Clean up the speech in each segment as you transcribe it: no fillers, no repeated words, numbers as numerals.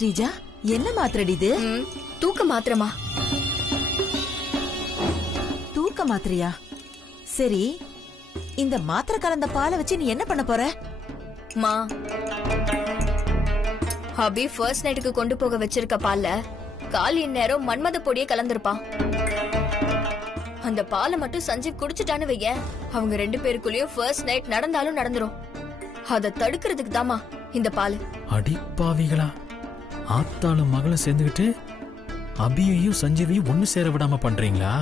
ஸ்ரீஜா, என்ன மாத்திரடி இது? தூக்க மாத்திரமா? தூக்க மாத்திரையா? சரி, இந்த மாத்திரை கலந்த பாலை வச்சு நீ என்ன பண்ண போற? மா, ஹபி ஃபர்ஸ்ட் நைட்டுக்கு கொண்டு போக வச்சிருக்க பால்ல கால் நேரம் மன்மத பொடியை கலந்திருப்பான். அந்த பாலை மட்டும் சஞ்சீவ் குடிச்சிட்டான்னு வைய, அவங்க 2 பேருக்குள்ளயும் ஃபர்ஸ்ட் நைட் நடந்தாலும் நடந்துரும். அத தடுக்கிறதுக்கு தாமா இந்த பால். அடிப்பாவிகளா, ஆத்தாளும் மகளும் சேர்ந்துகிட்டு அபியையும் சஞ்சீவையும் ஒண்ணு சேர விடாம பண்றீங்களா?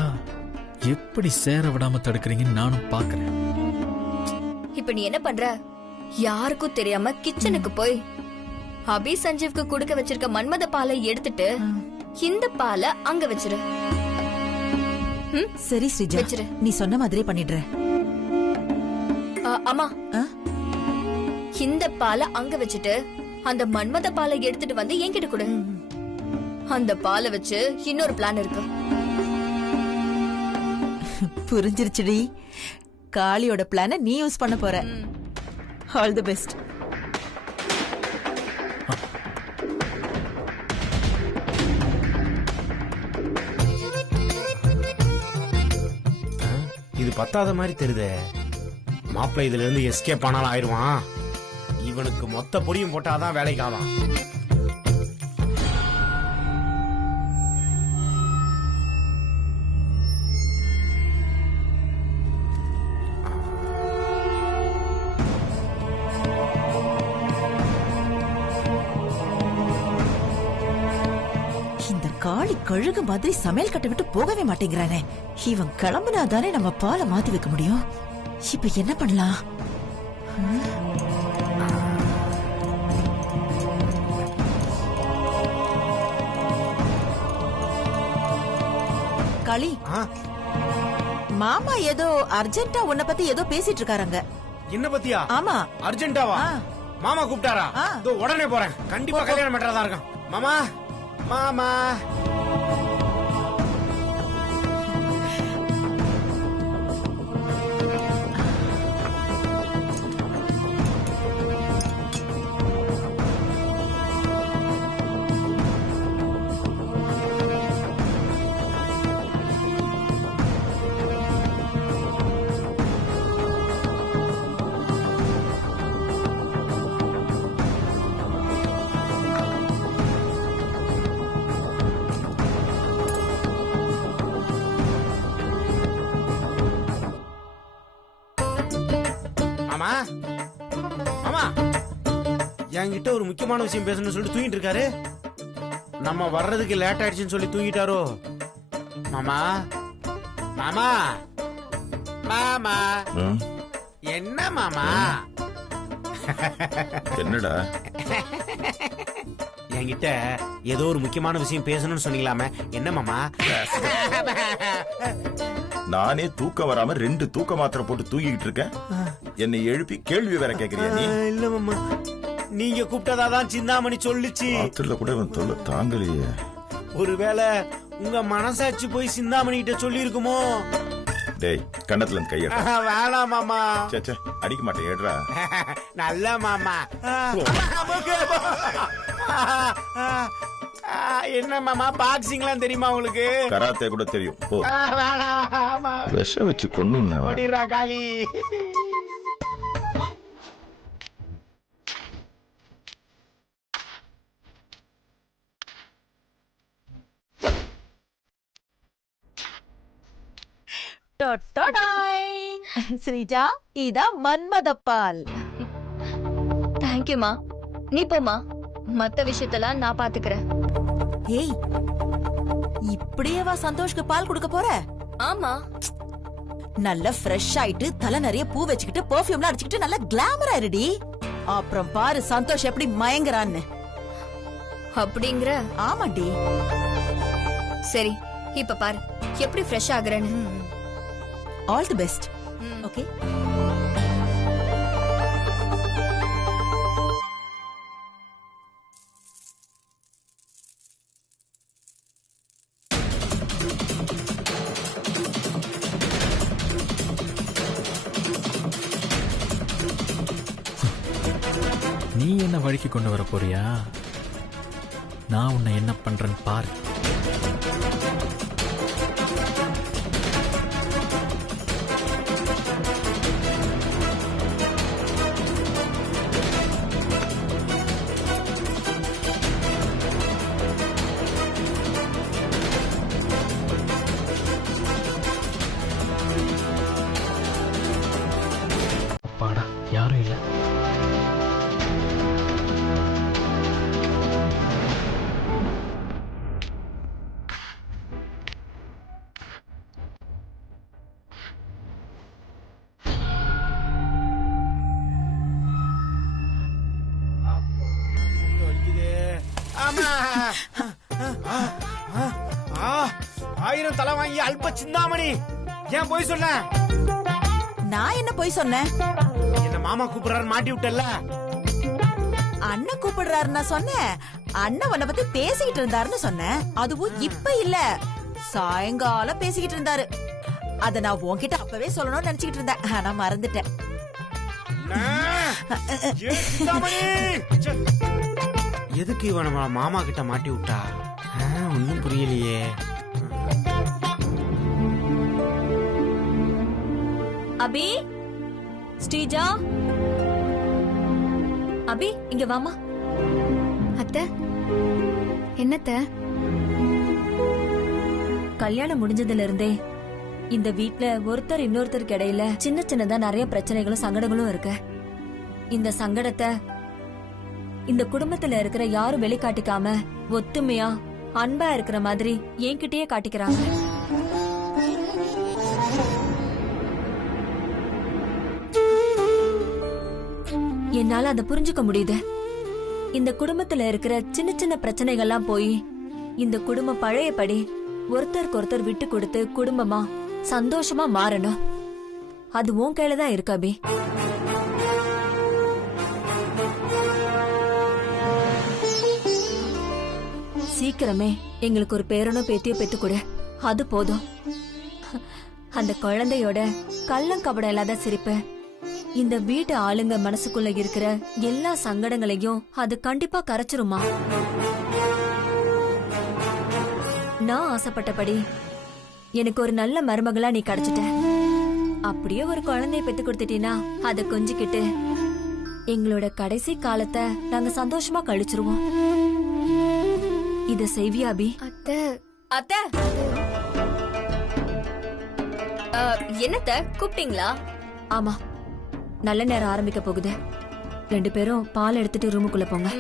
எப்படி சேர விடாம தடுக்கிறீங்கன்னு நானும் பாக்குறேன். இப்ப நீ என்ன பண்ற? யாருக்கும் தெரியாம கிச்சனுக்கு போய் அபி சஞ்சீவ்க்கு குடுக்க வச்சிருக்க மன்மத பாலை எடுத்துட்டு இந்த பாலை அங்க வச்சிரு. சரி ஸ்ரீஜா, நீ சொன்ன மாதிரி பண்ணிடுற. அம்மா, இந்த பாலை அங்க வச்சுட்டு அந்த மன்மத பாலை எடுத்துட்டு வந்து என்கிட்ட கொடு. அந்த பாலை வச்சு இன்னொரு பிளான் இருக்கு. புரிஞ்சிருச்சுடி. காளியோட பிளான நீ யூஸ் பண்ண போற. All the best. இது பத்தாத மாதிரி தெரியுதே. மாப்பிள்ளை இதுல இருந்து எஸ்கேப் ஆனாலும் ஆயிருவான். இவனுக்கு மொத்த பொடியும் போட்டாதான் வேலைக்கு ஆவான். இந்த காளி கழுகு மாதிரி சமையல் கட்ட விட்டு போகவே மாட்டேங்கிறானே. இவன் கிளம்புனாதானே நம்ம பாலை மாத்தி வைக்க முடியும். இப்ப என்ன பண்ணலாம்? காளி, மாமா ஏதோ அர்ஜென்ட்டா உன்னை பத்தி ஏதோ பேசிட்டு இருக்காருங்க. என்ன பத்தியா? ஆமா. அர்ஜென்ட்டாவா? மாமா கூப்பிட்டாரா? உடனே போறேன். கண்டிப்பா கல்யாணம் பண்றதா இருக்கான். மாமா, மாமா. மாமா, மாமா, என்கிட்ட ஒரு முக்கியமான விஷயம் பேசணும்னு சொல்லிட்டு தூங்கிட்டு இருக்காரு. நம்ம வர்றதுக்கு லேட் ஆயிடுச்சுன்னு சொல்லி தூங்கிட்டாரோ? மாமா, மாமா, மாமா. என்ன மாமா? என்னடா? என்கிட்ட ஏதோ ஒரு முக்கியமான விஷயம் பேசணும்னு சொன்னீங்களாமே, என்ன மாமா? நானே தூக்க வராம 2 தூக்க மாத்திரை போட்டு தூங்கிட்டு இருக்கேன். என்னை எழுப்பி கேள்வி வேற கேக்குறியா நீ? இல்ல மாமா, நீங்க கூப்பிட்டதாதான் சிந்தாமணி சொல்லுச்சு. ராத்திரில கூட இவன் தொல்லை தாங்கலையே. ஒருவேளை உங்க மனசாட்சி போய் சிந்தாமணி கிட்ட சொல்லி இருக்குமோ? டேய், கண்ணத்துல இருந்து கையெடு. வேணாம் மாமா. சே, அடிக்க மாட்டேன், ஏடுறா. நல்ல மாமா. என்ன மாமா, பாக்ஸிங்லாம் தெரியுமா உங்களுக்கு? கராத்தே கூட தெரியும். போ. விஷம் வச்சு கொண்டு காளி. ஸ்ரீஜா, இதான் மன்மத பால். தேங்க்யூமா. நீ போமா, மத்த விஷயத்தெல்லாம் நான் பாத்துக்கிறேன். ஏய், இப்படியேவா சந்தோஷ்க்கு பால் கொடுக்க போற? ஆமா. நல்ல ஃப்ரெஷ் ஆயிட்டு தலை நிறைய பூ வச்சுக்கிட்டு பெர்ஃபியூம்லாம் அடிச்சுக்கிட்டு நல்ல கிளாமர் ஆயிருடி. அப்புறம் பாரு சந்தோஷ் எப்படி மயங்குறான்னு. அப்படிங்கிற? ஆமாண்டி. சரி, இப்ப பாரு எப்படி ஃப்ரெஷ் ஆகுறேன்னு. All the best. ஓகே. நீ என்ன வழிக்கு கொண்டு வர போறியா? நான் உன்னை என்ன பண்றேன்னு பாரு. அப்பாடா, யாரும் இல்லை. ஆமா. 1000 தலை வாங்கி அல்ப சிந்தாமணி ஏன் போய் சொன்ன? நான் என்ன போய் சொன்னேன்? என்ன மாமா கூப்பிடுறாரு மாட்டி விட்டல. அண்ணன் கூப்பிடுறாரு நான் சொன்னேன். அண்ணன் உன்னை பத்தி பேசிக்கிட்டு இருந்தாருன்னு சொன்னேன். அதுவும் இப்ப இல்ல, சாயங்காலம் பேசிக்கிட்டு இருந்தாரு. அத நான் உன்கிட்ட அப்பவே சொல்லணும்னு நினைச்சுக்கிட்டு இருந்தேன், ஆனா மறந்துட்டேன். எதுக்கு இவன் மாமா கிட்ட மாட்டி விட்டா? ஒன்னும் புரியலையே. அபி, ஸ்ரீஜா, அபி இங்க வாமா. அத்தை, என்னத்த? கல்யாணம் முடிஞ்சதுல இருந்தே இந்த வீட்ல ஒருத்தர் இன்னொருத்தருக்கு இடையில சின்ன சின்னதா நிறைய பிரச்சனைகளும் சங்கடங்களும் இருக்கு. இந்த சங்கடத்தை இந்த குடும்பத்துல இருக்கிற யாரும் வெளிக்காட்டிக்காம ஒத்துமையா அன்பா இருக்கிற மாதிரி என்கிட்டயே காட்டிக்கிறாங்க. என்னால அதை புரிஞ்சுக்க முடியுது. இந்த குடும்பத்துல இருக்கிற சின்ன சின்ன பிரச்சனைகள்லாம் போய் இந்த குடும்பம் பழையபடி ஒருத்தருக்கு ஒருத்தர் விட்டு கொடுத்து குடும்பமா சந்தோஷமா மாறணும். அது உன் கையில தான் இருக்கு அபி. சீக்கிரமே எங்களுக்கு ஒரு பேரனோ பேத்தியோ பெத்து கொடு, அது போதும். அந்த குழந்தையோட கள்ளம் கபடம் இல்லாத சிரிப்பு இந்த வீட்டு ஆளுங்க மனசுக்குள்ள இருக்கிற எல்லா சங்கடங்களையும் அது கண்டிப்பா கரைச்சிருமா. நான் ஆசைப்பட்டபடி எனக்கு ஒரு நல்ல மருமகளா நீ கிடைச்சிட்ட. அப்படியே ஒரு குழந்தைய பெத்து கொடுத்துட்டீனா அதை கொஞ்சிக்கிட்டு எங்களோட கடைசி காலத்தை நாங்க சந்தோஷமா கழிச்சிருவோம். இத செய்வியா அபி? அத்தை, அத்தை, என்னத்த கூப்பிட்டீங்களா? ஆமா, நல்ல நேரம் ஆரம்பிக்க போகுது. 2 பேரும் பால் எடுத்துட்டு ரூமுக்குள்ள போங்க.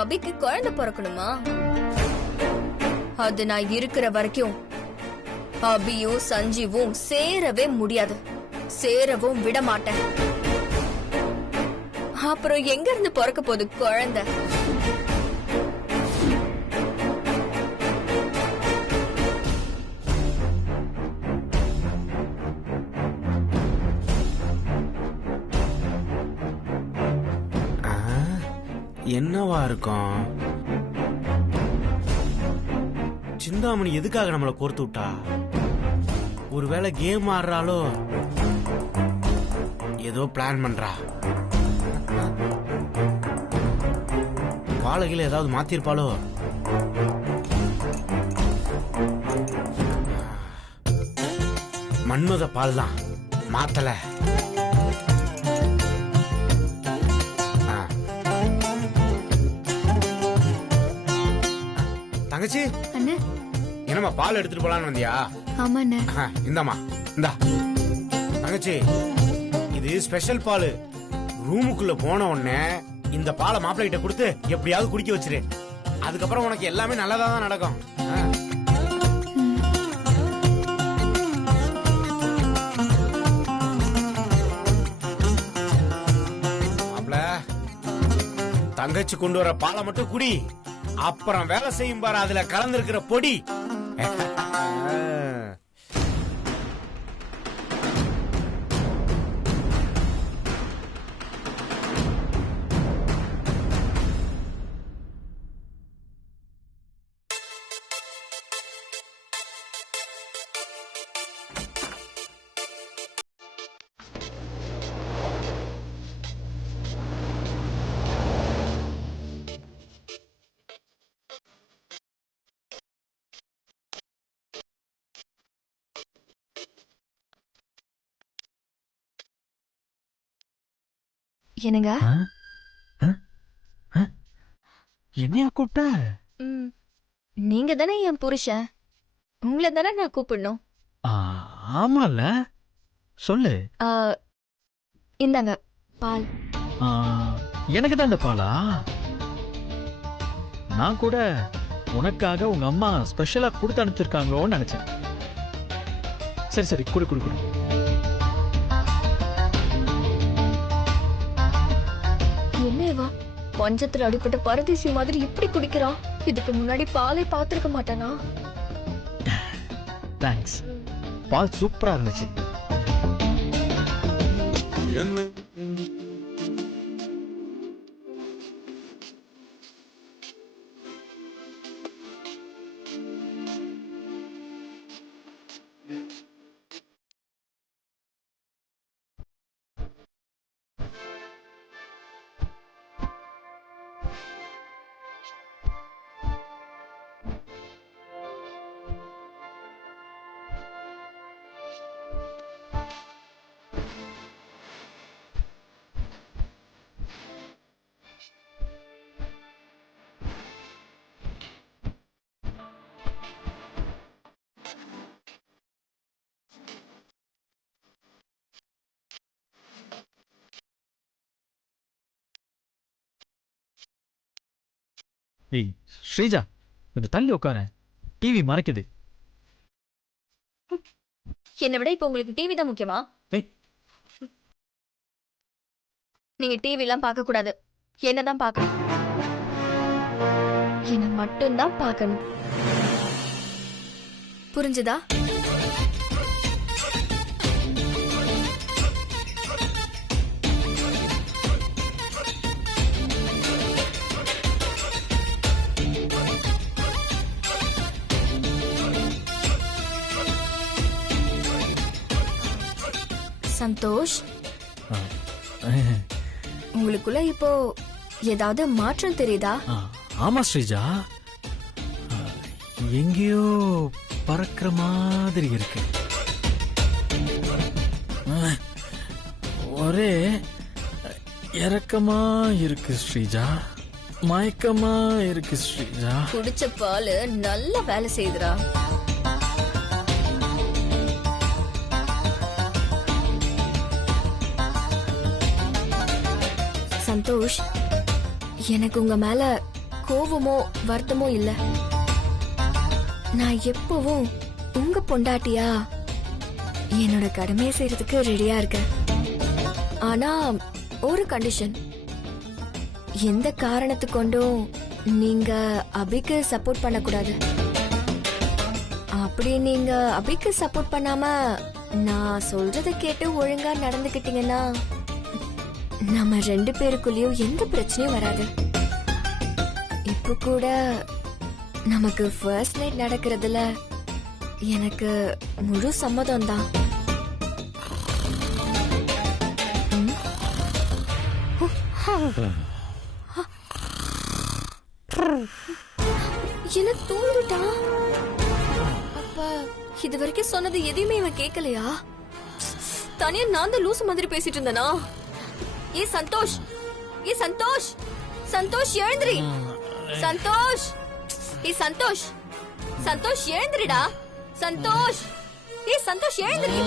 அபிக்கு குழந்தை பிறக்கணுமா? அது நான் இருக்கிற வரைக்கும் அபியும் சஞ்சீவும் சேரவே முடியாது, சேரவும் விட மாட்டேன். அப்புறம் எங்க இருந்து பிறக்க போகுது குழந்தை? என்னவா இருக்கும்? சிந்தாமணி எதுக்காக நம்மளை கோர்த்து விட்டா? ஒருவேளை கேம் ஆடுறாலோ, ஏதோ பிளான் பண்றா. பாலகில ஏதாவது மாத்திருப்பாளோ? மன்மத பால் தான் மாத்தல. தங்கச்சி, அண்ணே. என்னம்மா பால் எடுத்துட்டு போலான்னு வந்தியா? ஆமா அண்ணே. இந்தாமா, இந்தா தங்கச்சி, இது ஸ்பெஷல் பால். ரூமுக்குள்ள போன உடனே இந்த பாலை மாப்பிள்ளை கிட்ட கொடுத்து எப்படியாவது குடிக்க வச்சிரு. அதுக்கப்புறம் உனக்கு எல்லாமே நல்லதா தான் நடக்கும். மாப்பிள்ள, தங்கச்சி கொண்டு வர பாலை மட்டும் குடி. அப்புறம் வேலை செய்யும் பாரு, அதுல கலந்திருக்கிற பொடி. என்னங்க என்னையா கூப்பிட்ட? நீங்க தானே என் புருஷன், உங்களை தானே நான் கூப்பிடணும். ஆமால, சொல்லு. இந்தாங்க பால். எனக்கு தான் இந்த பாலா? நான் கூட உனக்காக உங்க அம்மா ஸ்பெஷலா கொடுத்து அனுப்பிச்சிருக்காங்களோன்னு நினைச்சேன். சரி சரி, குடு குடு குடு. என்னவா பஞ்சத்துல அடிப்பட்ட பரதேசி மாதிரி இப்படி குடிக்கிறான்? இதுக்கு முன்னாடி பாலை பார்த்திருக்க மாட்டானா? தேங்க்ஸ். பால் சூப்பரா இருந்துச்சு. ஏய் ஸ்ரீஜா, கொஞ்சம் தள்ளி உட்கார, டிவி மறைக்குது. என்னை விட இப்ப உங்களுக்கு டிவி தான் முக்கியமா? ஏய். நீங்க டிவி எல்லாம் பார்க்க கூடாது, என்னதான் பார்க்கணும். என்ன மட்டும்தான் பார்க்கணும், புரிஞ்சுதா? சந்தோஷ், உங்களுக்குள்ள இப்போ ஏதாவது மாற்றம் தெரியுதா? ஆமா ஸ்ரீஜா, எங்கேயோ பறக்கிற மாதிரி இருக்கு. ஒரே இறக்கமா இருக்கு ஸ்ரீஜா, மயக்கமா இருக்கு ஸ்ரீஜா. குடிச்ச பால் நல்ல வேலை செய்யுதுடா. சந்தோஷ், எனக்கு உங்க மேல கோவமோ வருத்தமோ இல்ல. நான் எப்பவும் உங்க பொண்டாட்டியா என்னோட கடமையை செய்யறதுக்கு ரெடியா இருக்கேன். ஆனா ஒரு கண்டிஷன், எந்த காரணத்து கொண்டும் நீங்க அபிக்கு சப்போர்ட் பண்ணக்கூடாது. அப்படி நீங்க அபிக்கு சப்போர்ட் பண்ணாம நான் சொல்றதை கேட்டு ஒழுங்கா நடந்துக்கிட்டீங்கன்னா நம்ம ரெண்டு பேருக்குள்ளயும் எந்த பிரச்சனையும் வராது. இப்ப கூட நமக்கு ஃபர்ஸ்ட் நைட் நடக்கிறதுல எனக்கு முழு சம்மதம் தான். என்ன தூண்டுட்டா? அப்ப இது வரைக்கும் சொன்னது எதையுமே இவன் கேட்கலையா? தனியா நான் தான் லூசு மாதிரி பேசிட்டு இருந்தனா? ஏ சந்தோஷ், ஏ சந்தோஷ், சந்தோஷ் எழுந்திரி. சந்தோஷ், ஏ சந்தோஷ், சந்தோஷ் எழுந்திரிடா. சந்தோஷ், ஏ சந்தோஷ் எழுந்திரி.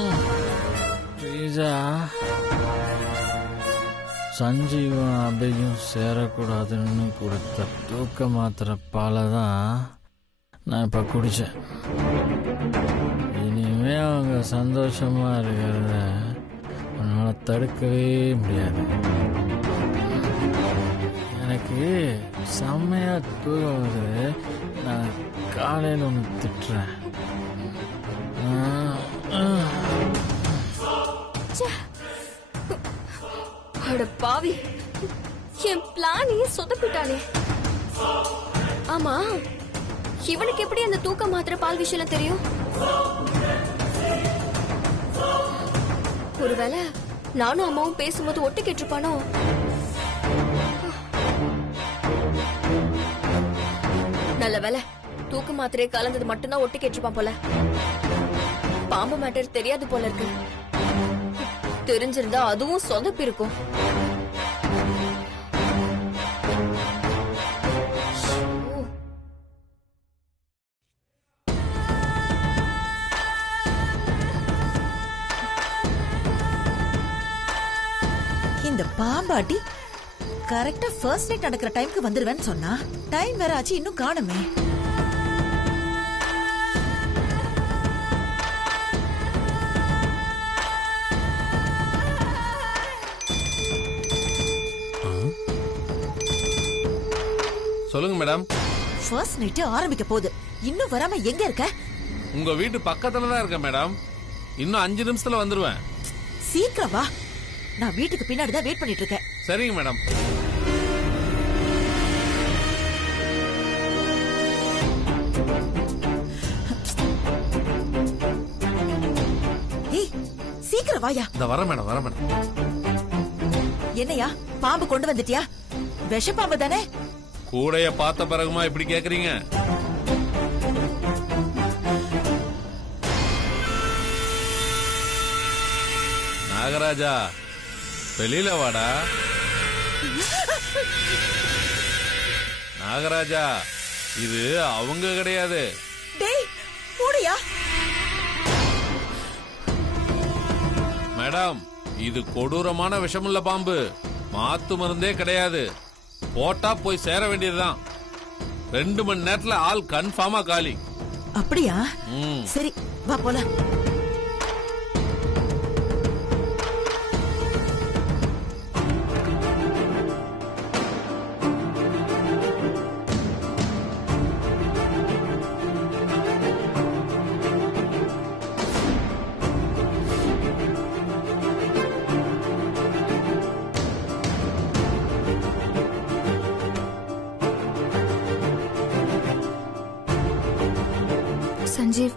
ஸ்ரீஜா, சஞ்சீவும் அபியும் சேரக்கூடாதுன்னு கொடுத்த தூக்க மாத்திர பாலை தான் நான் இப்ப குடிச்சேன். இனிமே அவங்க சந்தோஷமா இருக்கிறத உன்னால தடுக்கவே முடியாது. எனக்கு செம்மையா தூக்கம் வருது. நான் காலையில் ஒன்று திட்டுறேன். அட பாவி, என் பிளானையே சொதப்பிட்டானே. ஆமா, இவனுக்கு எப்படி அந்த தூக்க மாத்திர பால் விஷயம் தெரியும்? ஒருவேளை நானும் அம்மாவும் பேசும்போது ஒட்டு கேட்டிருப்பானோ? நல்ல வேலை, தூக்க மாத்திரையை கலந்தது மட்டும்தான் ஒட்டு கேட்டிருப்பான் போல. பாம்பு மேட்டர் தெரியாது போல இருக்கு. தெரிஞ்சிருந்தா அதுவும் சொதப்பி இருக்கும். இந்த பாம்பாட்டி கரெக்டா ஃபர்ஸ்ட் நைட் நடக்கிற டைம்க்கு வந்துருவேன்னு சொன்னா டைம் வேற ஆச்சு இன்னும் காணுமே. சொல்லுங்க மேடம். ஃபர்ஸ்ட் நைட் ஆரம்பிக்க போகுது, இன்னும் வராம எங்க இருக்க? உங்க வீட்டு பக்கத்துல தான் இருக்கேன் மேடம். இன்னும் 5 நிமிஷத்துல வந்துருவேன். சீக்கிரம் வா, நான் வீட்டுக்கு பின்னாடி தான் வெயிட் பண்ணிட்டு இருக்கேன். சரிங்க மேடம். ஏய் சீக்கிரம் வாயா. இந்த வர மேடம், வர மேடம். என்னையா பாம்பு கொண்டு வந்துட்டியா? விஷ பாம்பு தானே? கூடைய பார்த்த பிறகுமா இப்படி கேக்குறீங்க? நாகராஜா வெளியில வாடா. நாகராஜா இது அவங்க கிடையாது. டேய் மூடியா. மேடம் இது கொடூரமான விஷமுள்ள பாம்பு. மாத்து மருந்தே கிடையாது. போட்டா போய் சேர வேண்டியதுதான். 2 மணி நேரத்துல ஆள் கன்ஃபார்மா காலி. அப்படியா? சரி வா போலாம். சஞ்சீவ்